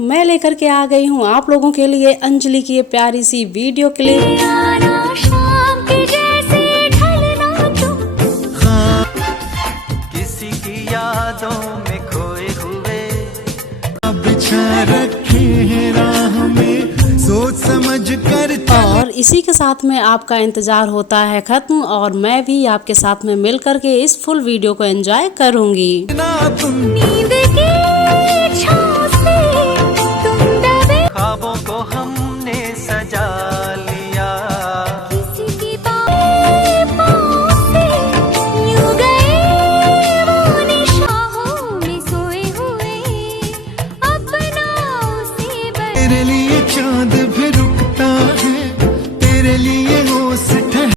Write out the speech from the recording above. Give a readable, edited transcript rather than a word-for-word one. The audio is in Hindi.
मैं लेकर के आ गई हूँ आप लोगों के लिए अंजलि की ये प्यारी सी वीडियो क्लिप। किसी की यादों में खोए हुए बिछा रखे हैं राह में सोच समझ कर। और इसी के साथ में आपका इंतजार होता है खत्म और मैं भी आपके साथ में मिल करके इस फुल वीडियो को एंजॉय करूंगी। तुम नींद के